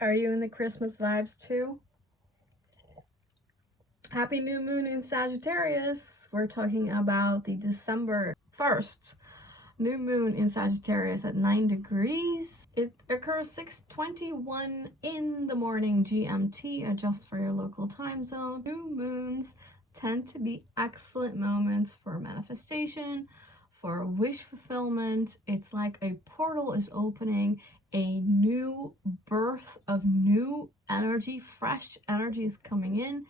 Are you in the Christmas vibes too? Happy new moon in Sagittarius. We're talking about the December 1st new moon in Sagittarius at 9 degrees. It occurs 6:21 in the morning GMT. Adjust for your local time zone. New moons tend to be excellent moments for manifestation, for wish fulfillment. It's like a portal is opening, a new birth of new energy, fresh energy is coming in.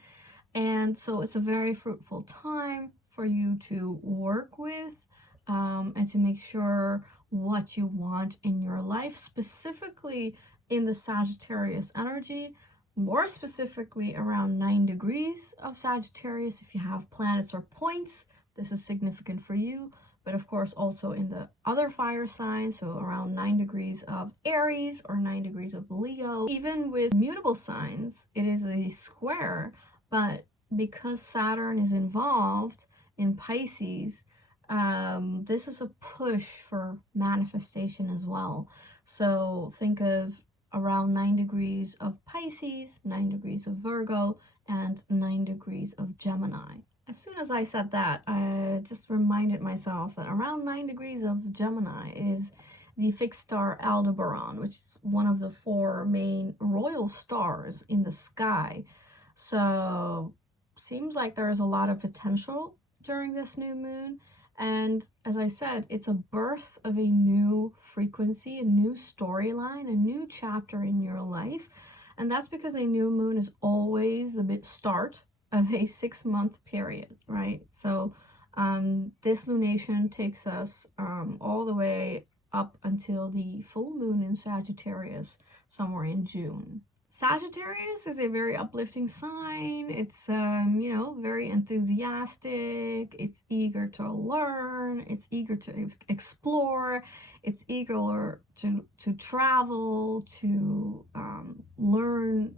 And so it's a very fruitful time for you to work with and to make sure what you want in your life, specifically in the Sagittarius energy, more specifically around 9 degrees of Sagittarius. If you have planets or points, this is significant for you. But of course, also in the other fire signs, so around 9 degrees of Aries or 9 degrees of Leo. Even with mutable signs, it is a square, but because Saturn is involved in Pisces, this is a push for manifestation as well. So think of around 9 degrees of Pisces, 9 degrees of Virgo, and 9 degrees of Gemini. As soon as I said that, I just reminded myself that around 9 degrees of Gemini is the fixed star Aldebaran, which is one of the 4 main royal stars in the sky. So seems like there's a lot of potential during this new moon. And as I said, it's a birth of a new frequency, a new storyline, a new chapter in your life. And that's because a new moon is always the start of a 6-month period, right? So this lunation takes us all the way up until the full moon in Sagittarius, somewhere in June. Sagittarius is a very uplifting sign. It's, very enthusiastic. It's eager to learn. It's eager to explore. It's eager to travel, to learn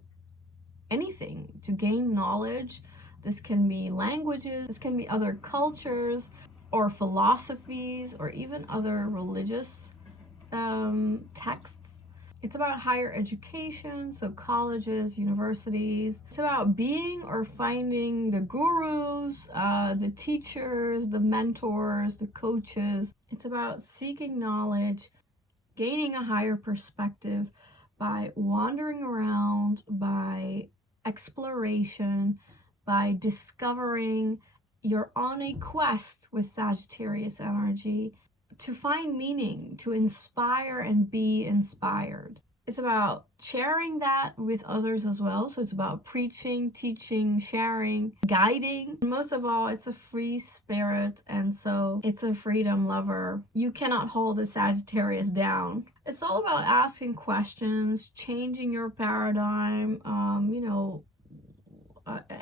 anything, to gain knowledge. This can be languages, this can be other cultures or philosophies or even other religious texts. It's about higher education, so colleges, universities. It's about being or finding the gurus, the teachers, the mentors, the coaches. It's about seeking knowledge, gaining a higher perspective by wandering around, by exploration, by discovering. You're on a quest with Sagittarius energy to find meaning, to inspire and be inspired. It's about sharing that with others as well. So it's about preaching, teaching, sharing, guiding. Most of all, it's a free spirit, and so it's a freedom lover. You cannot hold a Sagittarius down. It's all about asking questions, changing your paradigm,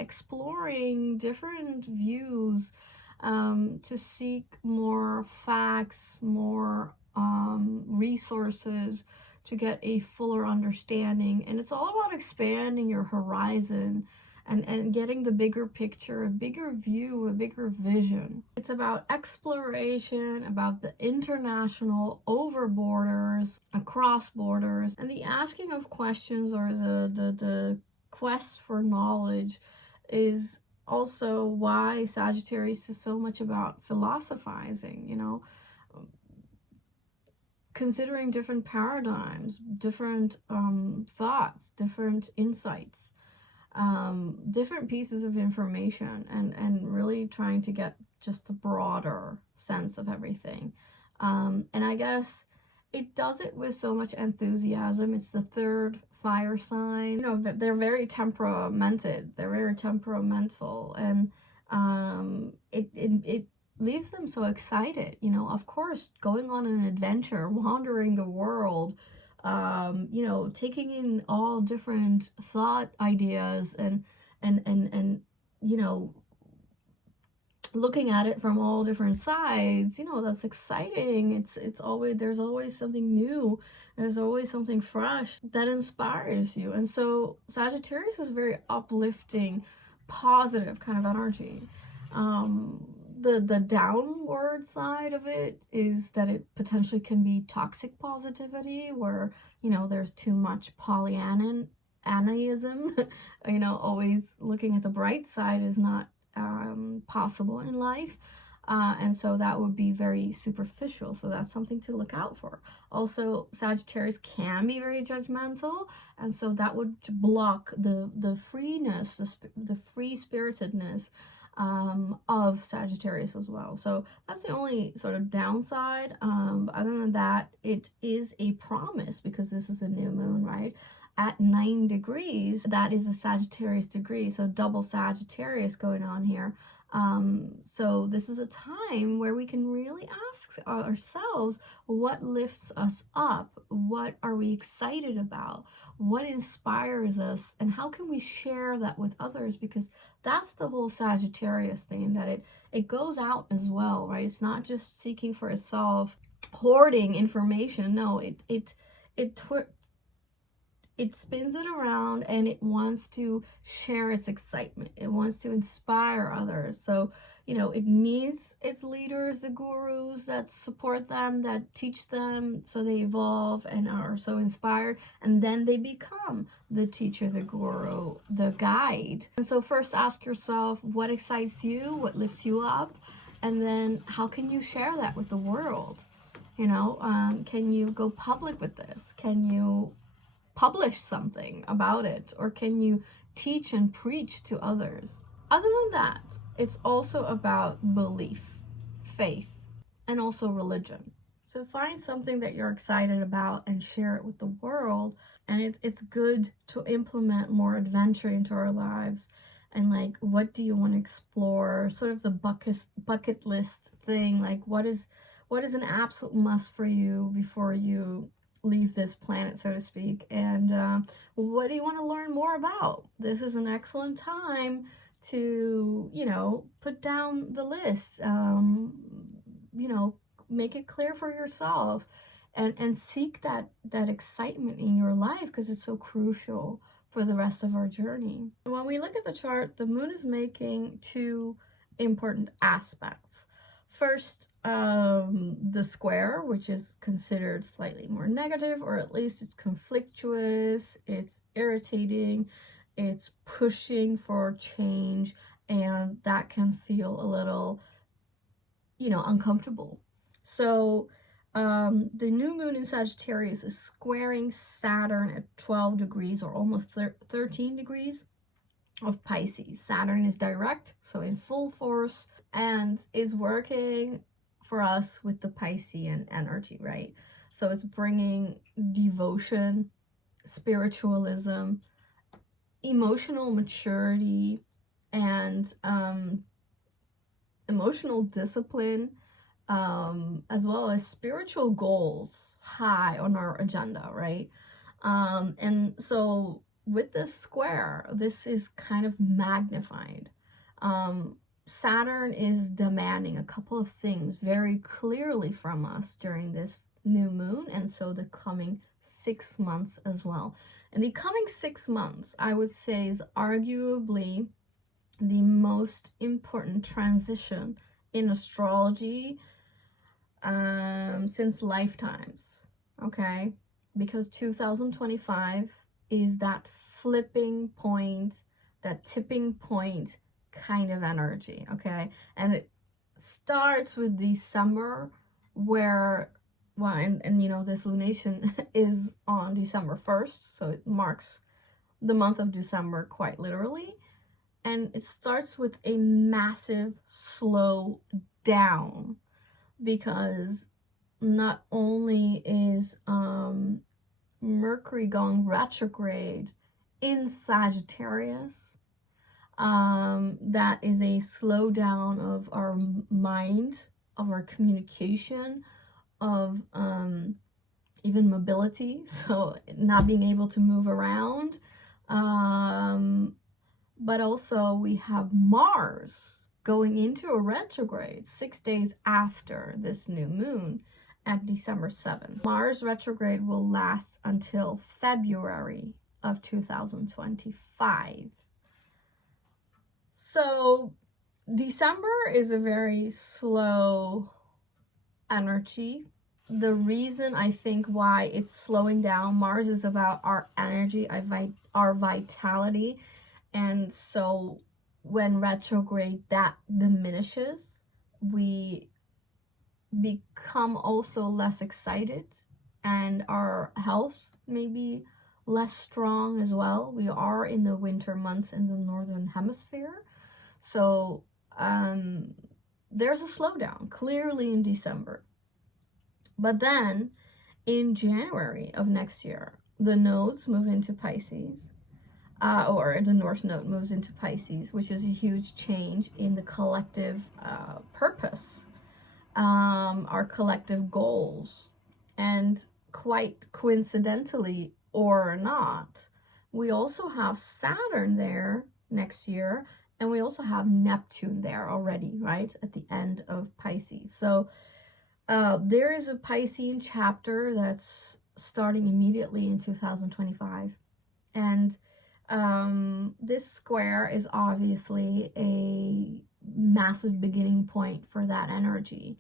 exploring different views, to seek more facts, more resources, to get a fuller understanding. And it's all about expanding your horizon and getting the bigger picture, a bigger view, a bigger vision. It's about exploration, about the international, over borders, across borders, and the asking of questions, or the quest for knowledge, is also why Sagittarius is so much about philosophizing, considering different paradigms, different thoughts, different insights, different pieces of information, and really trying to get just a broader sense of everything. And I guess it does it with so much enthusiasm. It's the 3rd fire sign. They're very temperamented. They're very temperamental, and it leaves them so excited. Of course, going on an adventure, wandering the world, taking in all different thought ideas and looking at it from all different sides, that's exciting. There's always something new. There's always something fresh that inspires you. And so Sagittarius is very uplifting, positive kind of energy. the downward side of it is that it potentially can be toxic positivity, where, you know, there's too much Pollyannaism. You know, always looking at the bright side is not possible in life. And so that would be very superficial. So that's something to look out for. Also, Sagittarius can be very judgmental, and so that would block the freeness, the free-spiritedness of Sagittarius as well. So that's the only sort of downside. Other than that, it is a promise, because this is a new moon, right? At 9 degrees, that is a Sagittarius degree, so double Sagittarius going on here. So this is a time where we can really ask ourselves, what lifts us up? What are we excited about? What inspires us? And how can we share that with others? Because that's the whole Sagittarius thing, that it goes out as well, right? It's not just seeking for itself, hoarding information. No, it spins it around, and it wants to share its excitement. It wants to inspire others. So, you know, it needs its leaders, the gurus that support them, that teach them so they evolve and are so inspired. And then they become the teacher, the guru, the guide. And so first ask yourself, what excites you? What lifts you up? And then how can you share that with the world? You know, can you go public with this? Can you publish something about it, or can you teach and preach to others? Other than that, it's also about belief, faith, and also religion. So find something that you're excited about and share it with the world. And it's good to implement more adventure into our lives. And like, what do you want to explore? Sort of the bucket list thing. Like, what is an absolute must for you before you leave this planet, so to speak? And what do you want to learn more about? This is an excellent time to, you know, put down the list, you know, make it clear for yourself, and seek that excitement in your life, because it's so crucial for the rest of our journey. When we look at the chart, the moon is making two important aspects. First, the square, which is considered slightly more negative, or at least it's conflictuous, it's irritating, it's pushing for change, and that can feel a little, you know, uncomfortable. So the new moon in Sagittarius is squaring Saturn at 12 degrees, or almost 13 degrees of Pisces. Saturn is direct, so in full force, and is working for us with the Piscean energy, right? So it's bringing devotion, spiritualism, emotional maturity, and emotional discipline, as well as spiritual goals high on our agenda, right? And so with this square, this is kind of magnified. Saturn is demanding a couple of things very clearly from us during this new moon, and so the coming 6 months as well. And the coming 6 months, I would say, is arguably the most important transition in astrology since lifetimes, okay? Because 2025 is that flipping point, that tipping point kind of energy, okay? And it starts with December, where, well, and you know, this lunation is on December 1st, so it marks the month of December quite literally. And it starts with a massive slow down, because not only is Mercury going retrograde in Sagittarius, that is a slowdown of our mind, of our communication, of even mobility, so not being able to move around. But also we have Mars going into a retrograde 6 days after this new moon at December 7th. Mars retrograde will last until February of 2025. So December is a very slow energy. The reason I think why it's slowing down, Mars is about our energy, our vitality. And so when retrograde, that diminishes. We become also less excited, and our health may be less strong as well. We are in the winter months in the northern hemisphere. So there's a slowdown clearly in December. But then in January of next year, the nodes move into Pisces, or the North Node moves into Pisces, which is a huge change in the collective purpose, our collective goals. And quite coincidentally or not, we also have Saturn there next year, and we also have Neptune there already, right, at the end of Pisces. So there is a Piscean chapter that's starting immediately in 2025. And this square is obviously a massive beginning point for that energy.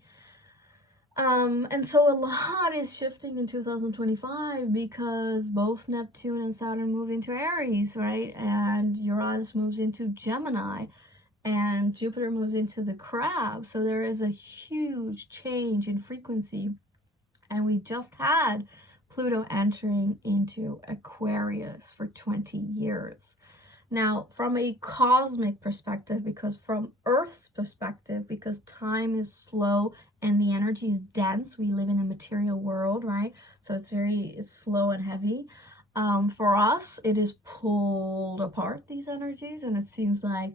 And so a lot is shifting in 2025 because both Neptune and Saturn move into Aries, right? And Uranus moves into Gemini, and Jupiter moves into the Crab. So there is a huge change in frequency. And we just had Pluto entering into Aquarius for 20 years. Now, from a cosmic perspective, because from Earth's perspective, because time is slow and the energy is dense, we live in a material world, right? So it's slow and heavy. For us, it is pulled apart, these energies, and it seems like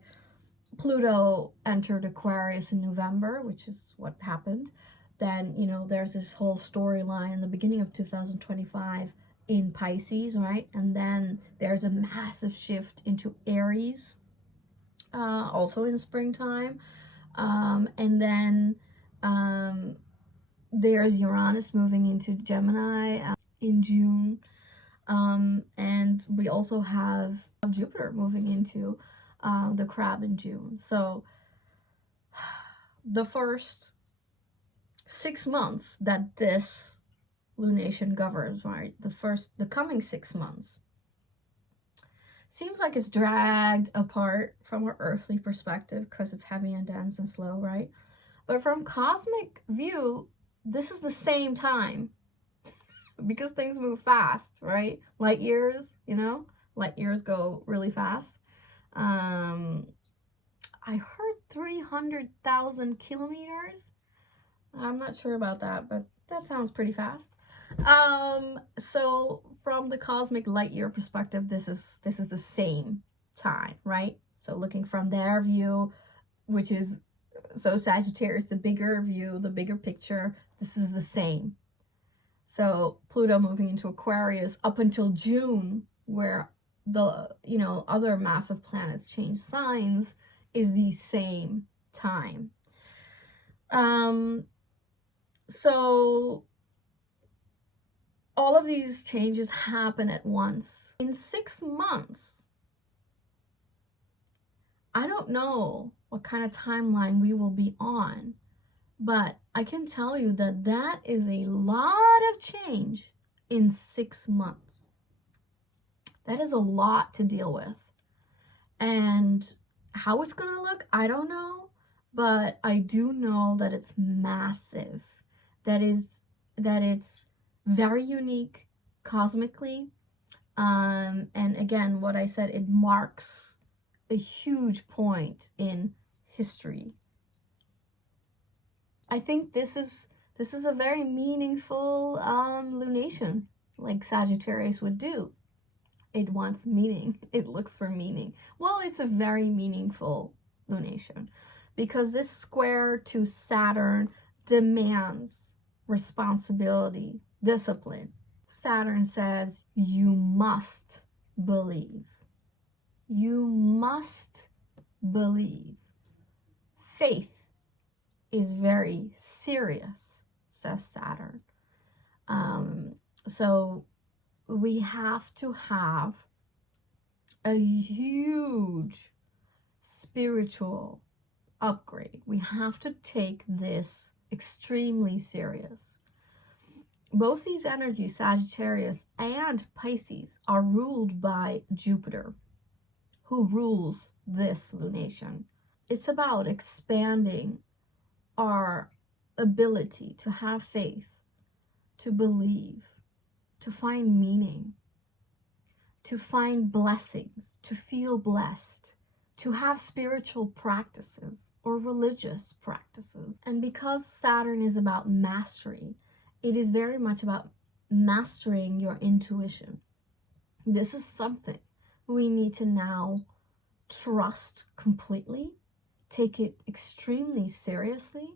Pluto entered Aquarius in November, which is what happened. Then, there's this whole storyline in the beginning of 2025 in Pisces, right? And then there's a massive shift into Aries, also in springtime. And then there's Uranus moving into Gemini in June. And we also have Jupiter moving into the Crab in June. So the first 6 months that this lunation governs, right? The coming 6 months seems like it's dragged apart from our earthly perspective because it's heavy and dense and slow, right? But from cosmic view, this is the same time because things move fast, right? Light years, light years go really fast. I heard 300,000 kilometers. I'm not sure about that, but that sounds pretty fast. So from the cosmic light year perspective, this is the same time, right? So looking from their view, which is so Sagittarius, the bigger view, the bigger picture, this is the same. So Pluto moving into Aquarius up until June, where the other massive planets change signs, is the same time. So all of these changes happen at once. In 6 months, I don't know what kind of timeline we will be on, but I can tell you that that is a lot of change in 6 months. That is a lot to deal with. And how it's going to look, I don't know, but I do know that it's massive. That it's very unique cosmically. And again, what I said, it marks a huge point in history. I think this is a very meaningful lunation, like Sagittarius would do. It wants meaning. It looks for meaning. Well, it's a very meaningful lunation because this square to Saturn demands responsibility, discipline. Saturn says you must believe. You must believe. Faith is very serious, says Saturn. So we have to have a huge spiritual upgrade. We have to take this extremely serious. Both these energies, Sagittarius and Pisces, are ruled by Jupiter, who rules this lunation. It's about expanding our ability to have faith, to believe, to find meaning, to find blessings, to feel blessed, to have spiritual practices or religious practices. And because Saturn is about mastery, it is very much about mastering your intuition. This is something we need to now trust completely, take it extremely seriously,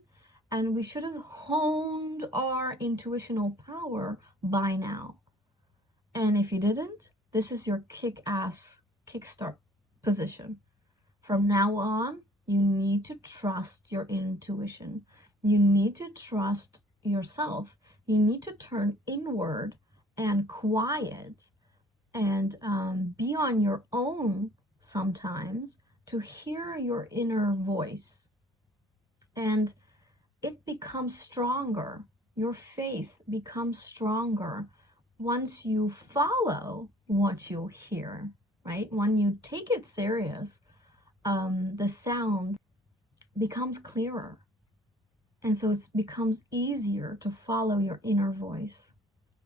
and we should have honed our intuitional power by now. And if you didn't, this is your kick-ass kickstart position. From now on, you need to trust your intuition. You need to trust yourself. You need to turn inward and quiet and be on your own sometimes to hear your inner voice. And it becomes stronger. Your faith becomes stronger once you follow what you hear, right? When you take it serious, the sound becomes clearer. And so it becomes easier to follow your inner voice.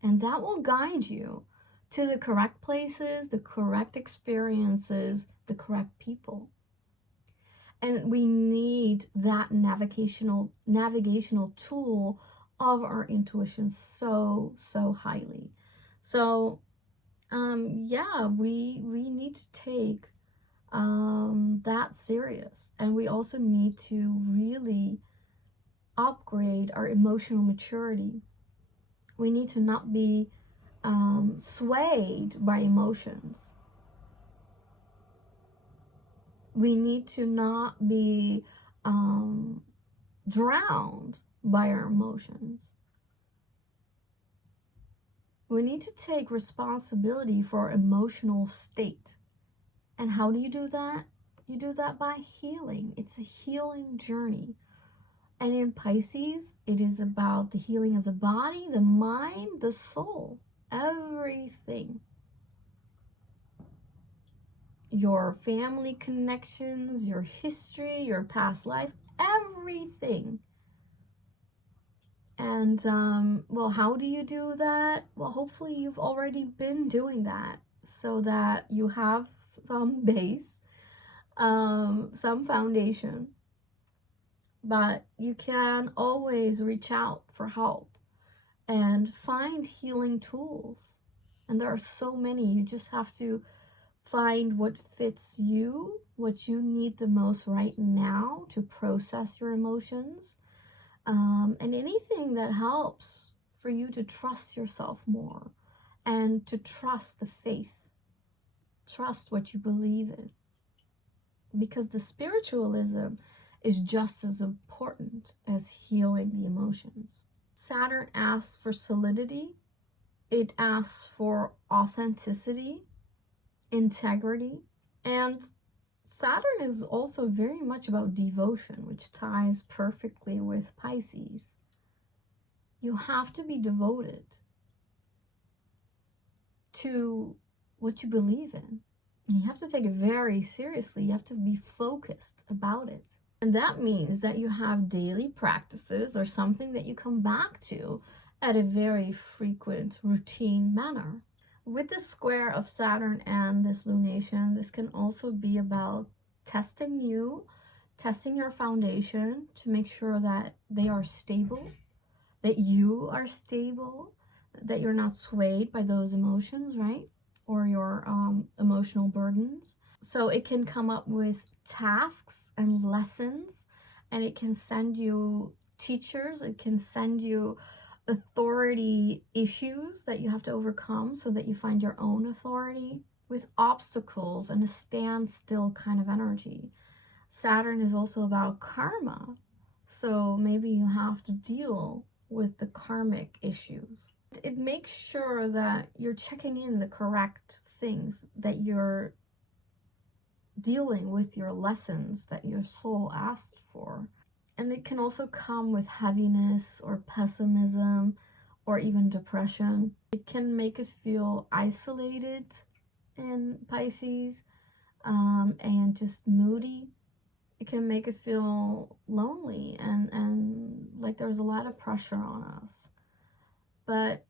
And that will guide you to the correct places, the correct experiences, the correct people. And we need that navigational tool of our intuition so highly. So yeah, we need to take that serious, and we also need to really upgrade our emotional maturity. We need to not be swayed by emotions. We need to not be drowned by our emotions. We need to take responsibility for our emotional state. And how do you do that? You do that by healing. It's a healing journey. And in Pisces, it is about the healing of the body, the mind, the soul, everything. Your family connections, your history, your past life, everything. And, well, how do you do that? Well, hopefully you've already been doing that so that you have some base, some foundation. But you can always reach out for help and find healing tools. And there are so many. You just have to find what fits you, what you need the most right now to process your emotions, and anything that helps for you to trust yourself more and to trust the faith. Trust what you believe in. Because the spiritualism is just as important as healing the emotions. Saturn asks for solidity. It asks for authenticity, integrity. And Saturn is also very much about devotion, which ties perfectly with Pisces. You have to be devoted to what you believe in. You have to take it very seriously. You have to be focused about it. And that means that you have daily practices or something that you come back to at a very frequent, routine manner. With the square of Saturn and this lunation, this can also be about testing you, testing your foundation to make sure that they are stable, that you are stable, that you're not swayed by those emotions, right? Or your emotional burdens. So it can come up with tasks and lessons, and it can send you teachers, it can send you authority issues that you have to overcome so that you find your own authority, with obstacles and a standstill kind of energy. Saturn is also about karma, so maybe you have to deal with the karmic issues. It makes sure that you're checking in the correct things, that you're dealing with your lessons that your soul asked for. And it can also come with heaviness or pessimism or even depression. It can make us feel isolated in Pisces, and just moody. It can make us feel lonely and like there's a lot of pressure on us. But,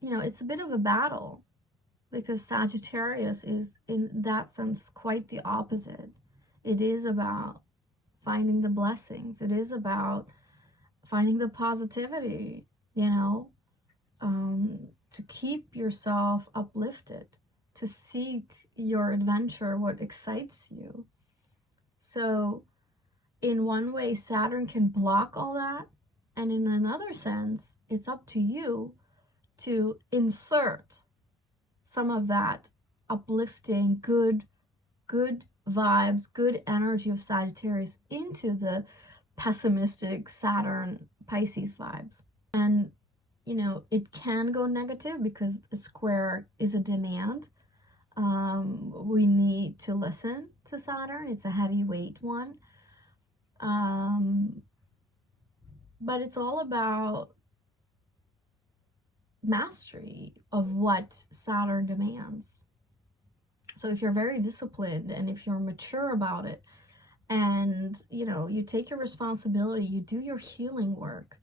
you know, it's a bit of a battle because Sagittarius is, in that sense, quite the opposite. It is about finding the blessings. It is about finding the positivity, you know, to keep yourself uplifted, to seek your adventure, what excites you. So in one way, Saturn can block all that. And in another sense, it's up to you to insert some of that uplifting, good vibes, good energy of Sagittarius into the pessimistic Saturn Pisces vibes. And, you know, it can go negative because a square is a demand. We need to listen to Saturn. It's a heavyweight one. But it's all about mastery of what Saturn demands. So if you're very disciplined and if you're mature about it, and, you know, you take your responsibility, you do your healing work,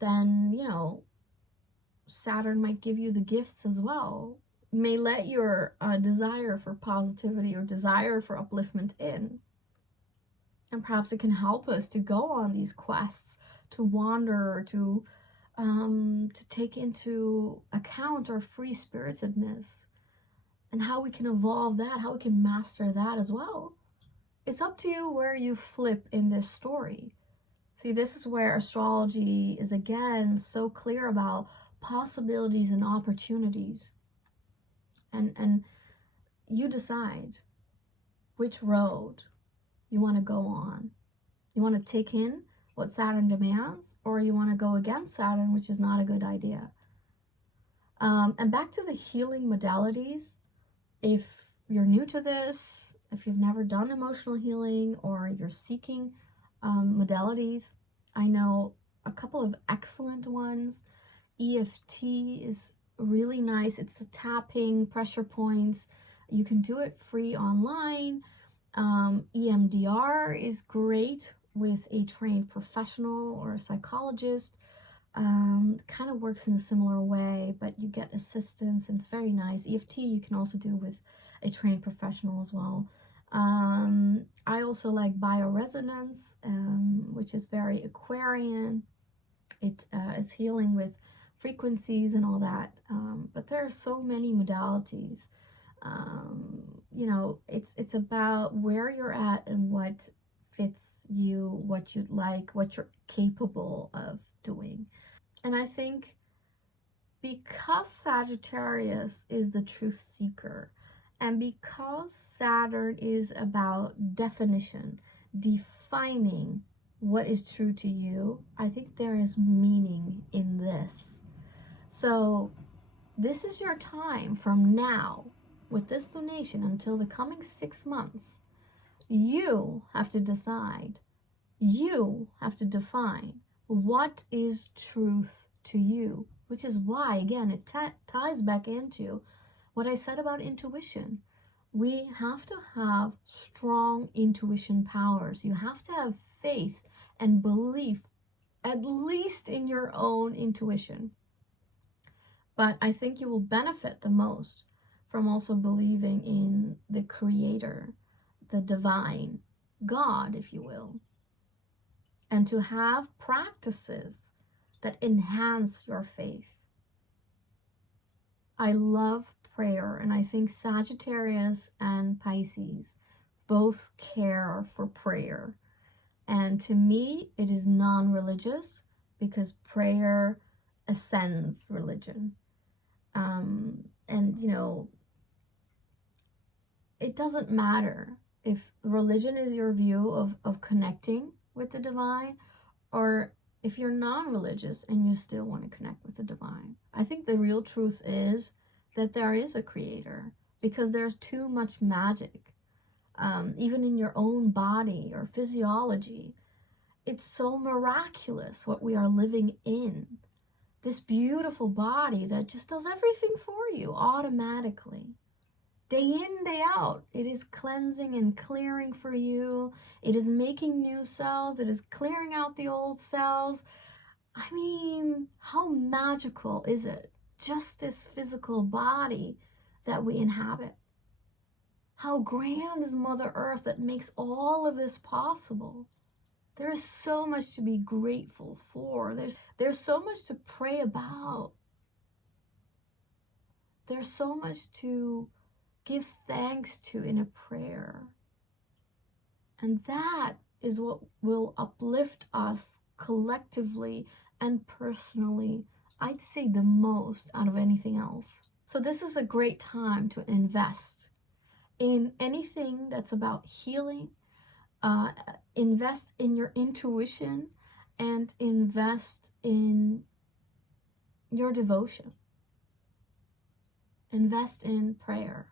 then, you know, Saturn might give you the gifts as well. May let your desire for positivity or desire for upliftment in. And perhaps it can help us to go on these quests, to wander, to take into account our free-spiritedness and how we can evolve that, how we can master that as well. It's up to you where you flip in this story. See, this is where astrology is, again, so clear about possibilities and opportunities. And you decide which road you want to go on. You want to take in what Saturn demands, or you want to go against Saturn, which is not a good idea. And back to the healing modalities. If you're new to this, if you've never done emotional healing, or you're seeking modalities, I know a couple of excellent ones. EFT is really nice. It's the tapping, pressure points. You can do it free online. EMDR is great with a trained professional or a psychologist. Kind of works in a similar way, but you get assistance and it's very nice. EFT you can also do with a trained professional as well. I also like bioresonance, which is very Aquarian. It is healing with frequencies and all that. But there are so many modalities. You know, it's about where you're at and what fits you, what you'd like, what you're capable of doing. And I think because Sagittarius is the truth seeker, and because Saturn is about definition, defining what is true to you, I think there is meaning in this. So this is your time from now, with this lunation, until the coming 6 months. You have to decide. You have to define what is truth to you, which is why, again, it ties back into what I said about intuition. We have to have strong intuition powers. You have to have faith and belief, at least in your own intuition. But I think you will benefit the most from also believing in the Creator, the divine, God, if you will. And to have practices that enhance your faith. I love prayer, and I think Sagittarius and Pisces both care for prayer. And to me, it is non-religious because prayer ascends religion. And, you know, it doesn't matter if religion is your view of connecting with the divine, or if you're non-religious and you still want to connect with the divine. I think the real truth is that there is a creator. because there's too much magic, even in your own body or physiology. It's so miraculous what we are living in. This beautiful body that just does everything for you automatically. Day in, day out, it is cleansing and clearing for you. It is making new cells. It is clearing out the old cells. I mean, how magical is it? Just this physical body that we inhabit. How grand is Mother Earth that makes all of this possible? There is so much to be grateful for. There's so much to pray about. There's so much to give thanks to in a prayer. And that is what will uplift us collectively and personally, I'd say the most out of anything else. So this is a great time to invest in anything that's about healing, invest in your intuition, and invest in your devotion. Invest in prayer.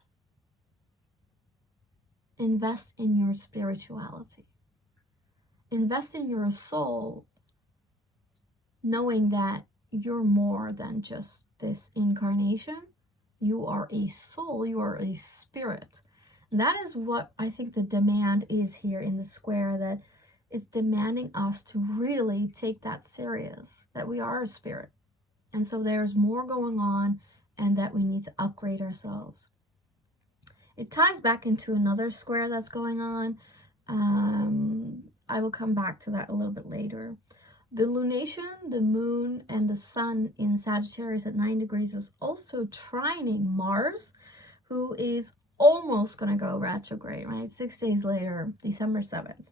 Invest in your spirituality. Invest in your soul, knowing that you're more than just this incarnation. You are a soul, you are a spirit. And that is what I think the demand is here in the square, that is demanding us to really take that serious, that we are a spirit. And so there's more going on, and that we need to upgrade ourselves. It ties back into another square that's going on. I will come back to that a little bit later. The lunation, the moon, and the sun in Sagittarius at 9 degrees is also trining Mars, who is almost going to go retrograde, right? 6 days later, December 7th.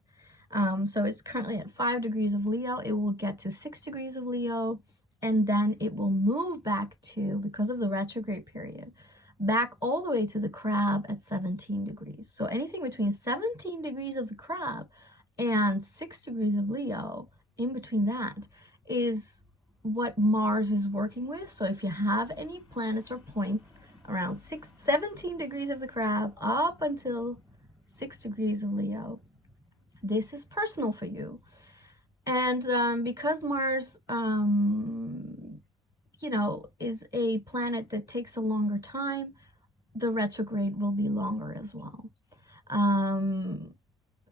So it's currently at 5 degrees of Leo. It will get to 6 degrees of Leo, and then it will move back to, because of the retrograde period, back all the way to the crab at 17 degrees. So anything between 17 degrees of the crab and 6 degrees of Leo, in between that, is what Mars is working with. So if you have any planets or points around 17 degrees of the crab up until 6 degrees of Leo, this is personal for you. And because Mars, is a planet that takes a longer time, the retrograde will be longer as well.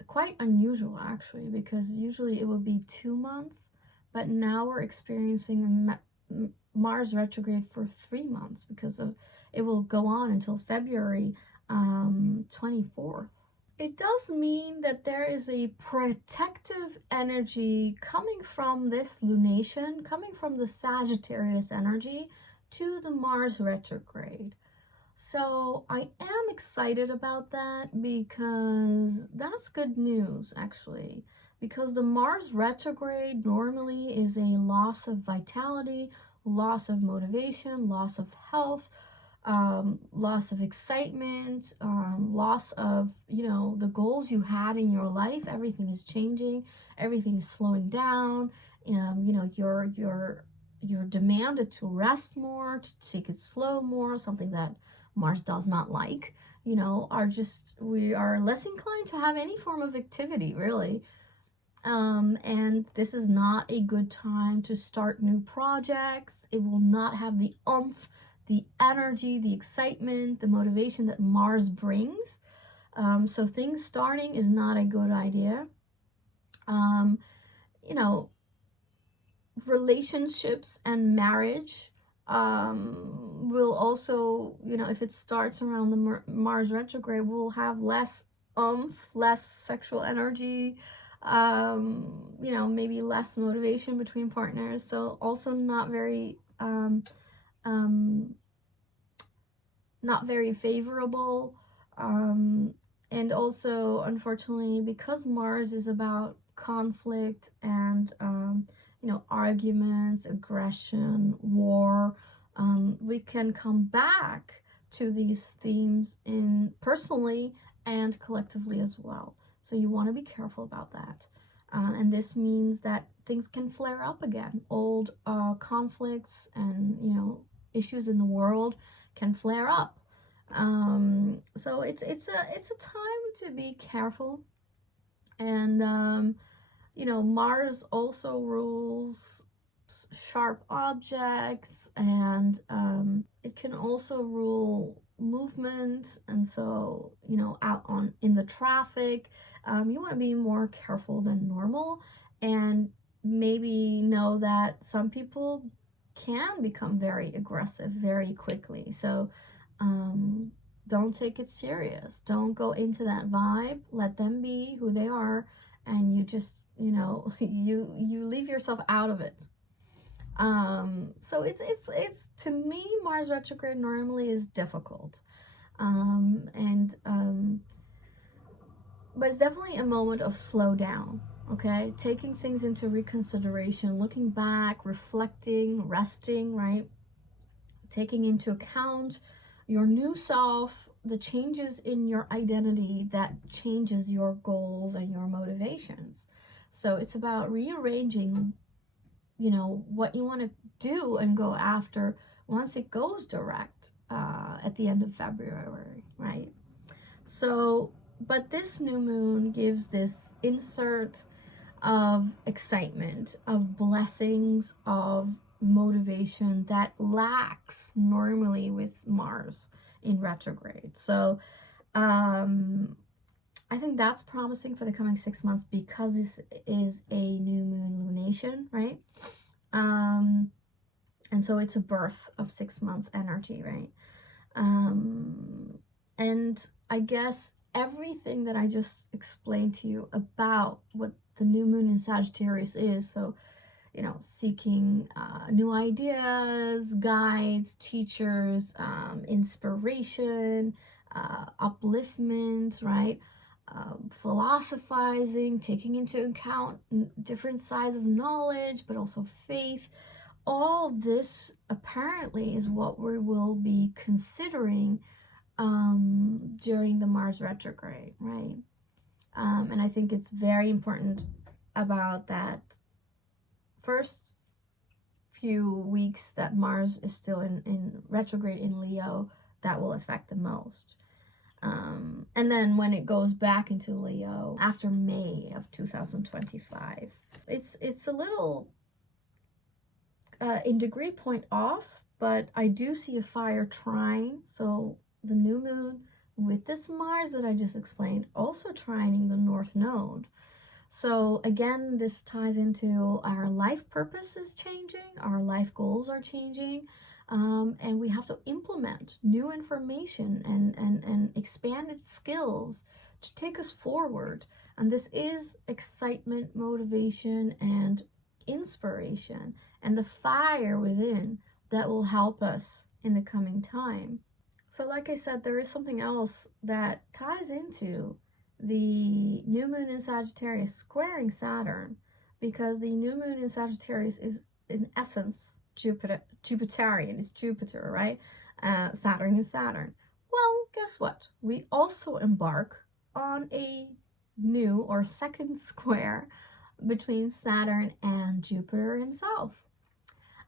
Quite unusual, actually, because usually it would be 2 months, but now we're experiencing a Mars retrograde for 3 months, because it will go on until February 24th. It does mean that there is a protective energy coming from this lunation, coming from the Sagittarius energy to the Mars retrograde. So I am excited about that, because that's good news, actually, because the Mars retrograde normally is a loss of vitality, loss of motivation, loss of health, loss of excitement, loss of, the goals you had in your life. Everything is changing, everything is slowing down. You're demanded to rest more, to take it slow more, something that Mars does not like. We are less inclined to have any form of activity, really. And this is not a good time to start new projects. It will not have the oomph, the energy, the excitement, the motivation that Mars brings. So things starting is not a good idea. Relationships and marriage will also, if it starts around the Mars retrograde, will have less oomph, less sexual energy, maybe less motivation between partners. So also not very favorable. And also, unfortunately, because Mars is about conflict and arguments, aggression, war, we can come back to these themes in personally and collectively as well. So you want to be careful about that. And this means that things can flare up again. Old conflicts and issues in the world can flare up. So it's a time to be careful. And you know, Mars also rules sharp objects, and it can also rule movement. And so, you know, out on in the traffic, you want to be more careful than normal, and maybe know that some people can become very aggressive very quickly. So don't take it serious. Don't go into that vibe. Let them be who they are, and you just, you know, you leave yourself out of it. So it's to me, Mars retrograde normally is difficult. And but it's definitely a moment of slow down, okay? Taking things into reconsideration, looking back, reflecting, resting, right? Taking into account your new self, the changes in your identity that changes your goals and your motivations. So it's about rearranging, you know, what you want to do and go after once it goes direct at the end of February, right? So, but this new moon gives this insert of excitement, of blessings, of motivation that lacks normally with Mars in retrograde. So, I think that's promising for the coming 6 months because this is a new moon lunation, right? And so it's a birth of 6 month energy, right? And I guess everything that I just explained to you about what the new moon in Sagittarius is, so, you know, seeking new ideas, guides, teachers, inspiration, upliftment, right? Philosophizing, taking into account different sides of knowledge, but also faith. All of this apparently is what we will be considering during the Mars retrograde, right? And I think it's very important about that first few weeks that Mars is still in retrograde in Leo, that will affect the most. And then when it goes back into Leo after May of 2025, it's a little in degree point off, but I do see a fire trine. So the new moon with this Mars that I just explained also trining the North Node. So again, this ties into our life purpose is changing, our life goals are changing, and we have to implement new information and expanded skills to take us forward. And this is excitement, motivation, and inspiration, and the fire within that will help us in the coming time. So like I said, there is something else that ties into the new moon in Sagittarius squaring Saturn, because the new moon in Sagittarius is in essence Jupiterian, it's Jupiter, right? Saturn is Saturn. Well, guess what? We also embark on a new or second square between Saturn and Jupiter himself.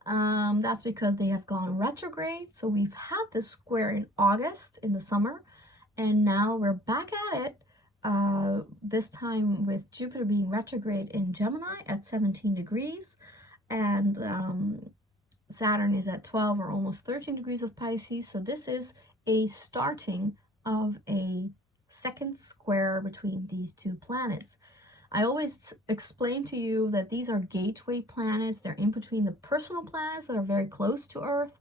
That's because they have gone retrograde. So we've had this square in August in the summer, and now we're back at it. This time with Jupiter being retrograde in Gemini at 17 degrees, and Saturn is at 12 or almost 13 degrees of Pisces. So this is a starting of a second square between these two planets. I always explain to you that these are gateway planets. They're in between the personal planets that are very close to Earth,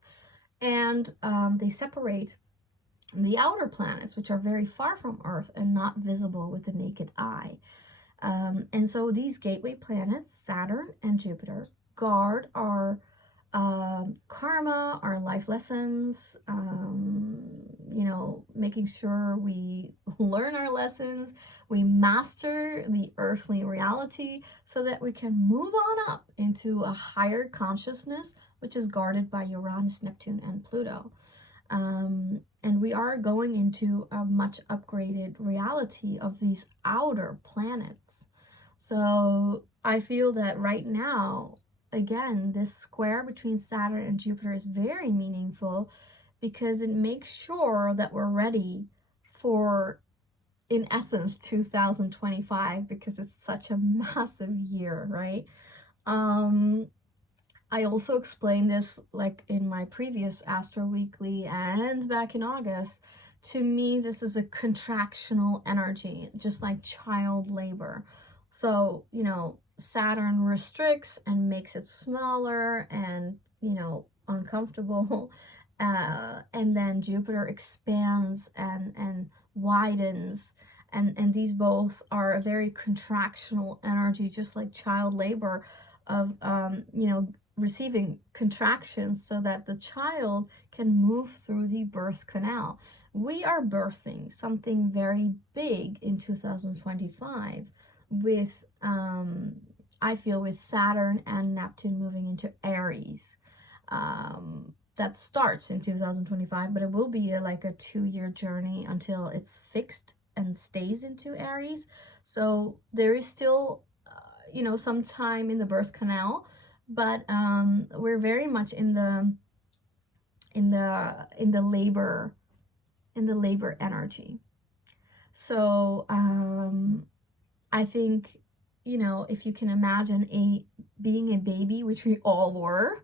and they separate the outer planets, which are very far from Earth and not visible with the naked eye. And so these gateway planets, Saturn and Jupiter, guard our karma, our life lessons, you know, making sure we learn our lessons, we master the earthly reality so that we can move on up into a higher consciousness, which is guarded by Uranus, Neptune, and Pluto. And we are going into a much upgraded reality of these outer planets. So I feel that right now, again, this square between Saturn and Jupiter is very meaningful because it makes sure that we're ready for, in essence, 2025, because it's such a massive year, right? I also explained this like in my previous Astro Weekly and back in August. To me, this is a contractional energy, just like child labor. So, you know, Saturn restricts and makes it smaller and, you know, uncomfortable. And then Jupiter expands and widens. And these both are a very contractional energy, just like child labor of, you know, receiving contractions so that the child can move through the birth canal. We are birthing something very big in 2025 with, I feel, with Saturn and Neptune moving into Aries. That starts in 2025, but it will be like a 2-year journey until it's fixed and stays into Aries. So there is still, you know, some time in the birth canal, but we're very much in the labor energy. So I think, you know, if you can imagine being a baby, which we all were,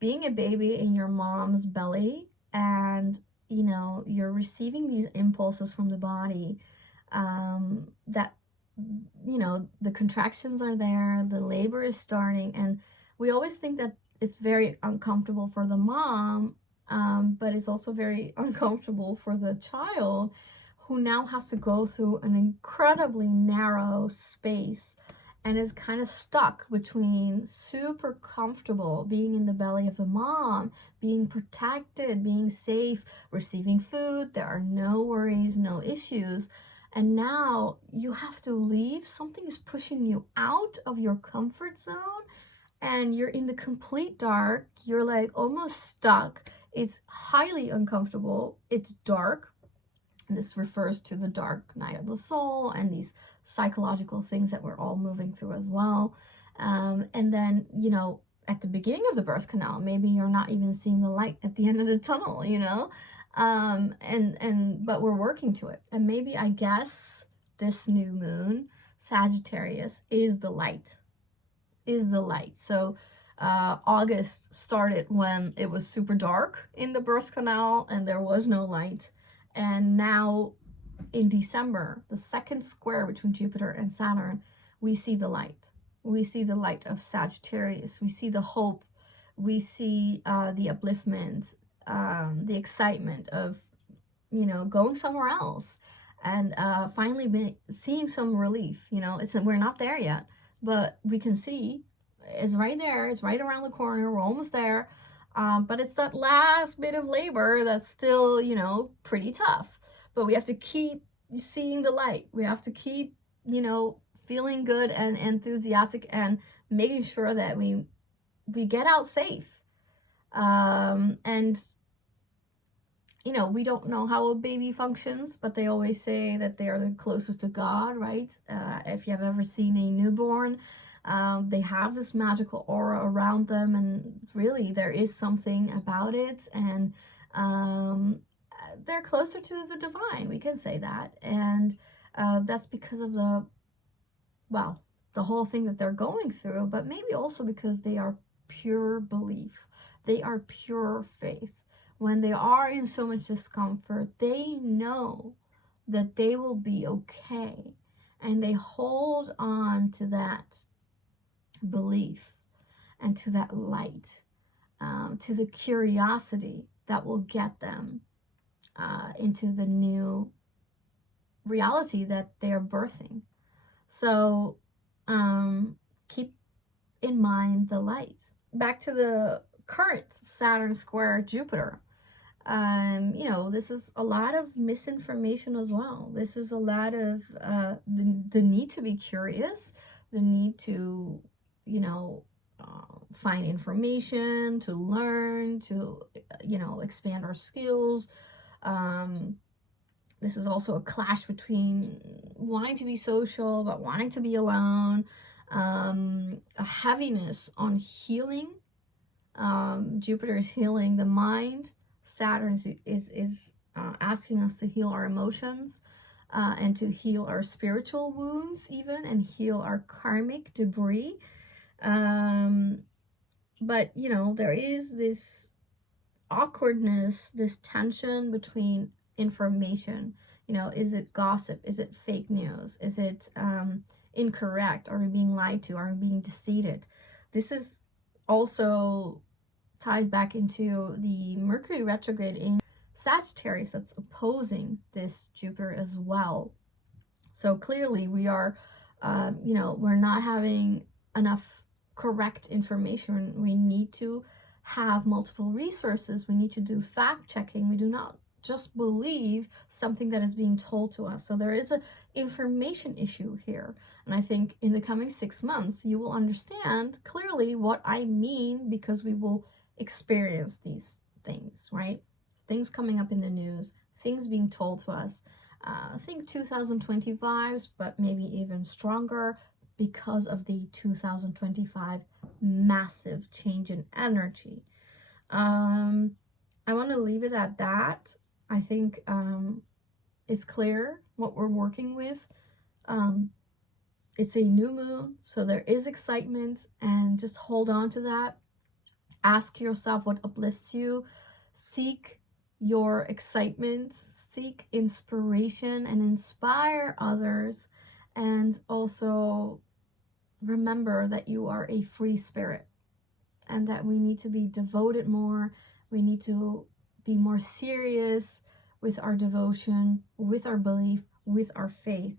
being a baby in your mom's belly, and, you know, you're receiving these impulses from the body, that, you know, the contractions are there, the labor is starting, and we always think that it's very uncomfortable for the mom, but it's also very uncomfortable for the child, who now has to go through an incredibly narrow space and is kind of stuck between super comfortable being in the belly of the mom, being protected, being safe, receiving food, there are no worries, no issues. And now you have to leave. Something is pushing you out of your comfort zone, and you're in the complete dark. You're like almost stuck. It's highly uncomfortable. It's dark. And this refers to the dark night of the soul and these psychological things that we're all moving through as well. And then, you know, at the beginning of the birth canal, maybe you're not even seeing the light at the end of the tunnel, you know? But we're working to it. And maybe, I guess, this new moon, Sagittarius, is the light. So August started when it was super dark in the birth canal and there was no light. And now in December, the second square between Jupiter and Saturn, we see the light. We see the light of Sagittarius. We see the hope. We see the upliftment, the excitement of, you know, going somewhere else, and finally seeing some relief. You know, we're not there yet, but we can see it's right there. It's right around the corner. We're almost there. But it's that last bit of labor that's still, you know, pretty tough. But we have to keep seeing the light. We have to keep, you know, feeling good and enthusiastic and making sure that we get out safe. And, you know, we don't know how a baby functions, but they always say that they are the closest to God, right? If you have ever seen a newborn, they have this magical aura around them, and really there is something about it, and they're closer to the divine, we can say that. And that's because of the whole thing that they're going through, but maybe also because they are pure belief. They are pure faith. When they are in so much discomfort, they know that they will be okay, and they hold on to that belief and to that light, to the curiosity that will get them into the new reality that they are birthing. So keep in mind the light. Back to the current Saturn square Jupiter. You know, this is a lot of misinformation as well. This is a lot of the need to be curious, the need to, you know, find information, to learn, to, you know, expand our skills. This is also a clash between wanting to be social but wanting to be alone. A heaviness on healing. Jupiter is healing the mind, Saturn is asking us to heal our emotions, and to heal our spiritual wounds even, and heal our karmic debris. But you know, there is this awkwardness, this tension between information. You know, is it gossip? Is it fake news? Is it incorrect? Are we being lied to? Are we being deceived? This is also ties back into the Mercury retrograde in Sagittarius that's opposing this Jupiter as well. So clearly we are, you know, we're not having enough correct information. We need to have multiple resources. We need to do fact checking. We do not just believe something that is being told to us. So there is an information issue here. And I think in the coming 6 months, you will understand clearly what I mean, because we will experience these things, right? Things coming up in the news, things being told to us. I think 2020 vibes, but maybe even stronger because of the 2025 massive change in energy. I want to leave it at that. I think it's clear what we're working with. It's a new moon, so there is excitement, and just hold on to that. Ask yourself what uplifts you. Seek your excitement, seek inspiration, and inspire others. And also remember that you are a free spirit, and that we need to be devoted more. We need to be more serious with our devotion, with our belief, with our faith.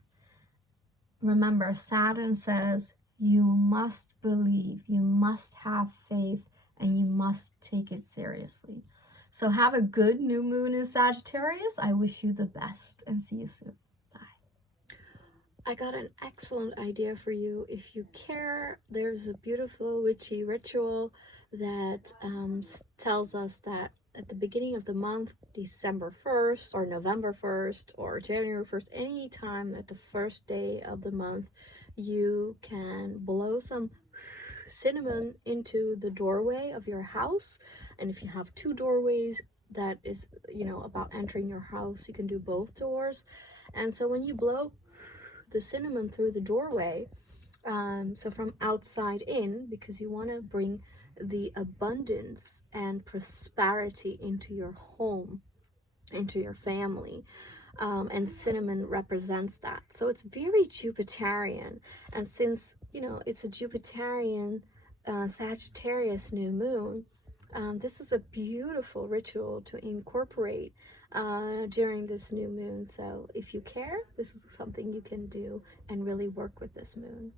Remember, Saturn says you must believe, you must have faith, and you must take it seriously. So have a good new moon in Sagittarius. I wish you the best, and see you soon. Bye. I got an excellent idea for you. If you care, there's a beautiful witchy ritual that tells us that at the beginning of the month, December 1st or November 1st or January 1st, any time at the first day of the month, you can blow some cinnamon into the doorway of your house. And if you have 2 doorways that is, you know, about entering your house, you can do both doors. And so when you blow the cinnamon through the doorway, so from outside in, because you want to bring the abundance and prosperity into your home, into your family, and cinnamon represents that. So it's very Jupiterian, and since, you know, it's a Jupiterian Sagittarius new moon, this is a beautiful ritual to incorporate during this new moon. So if you care, this is something you can do and really work with this moon.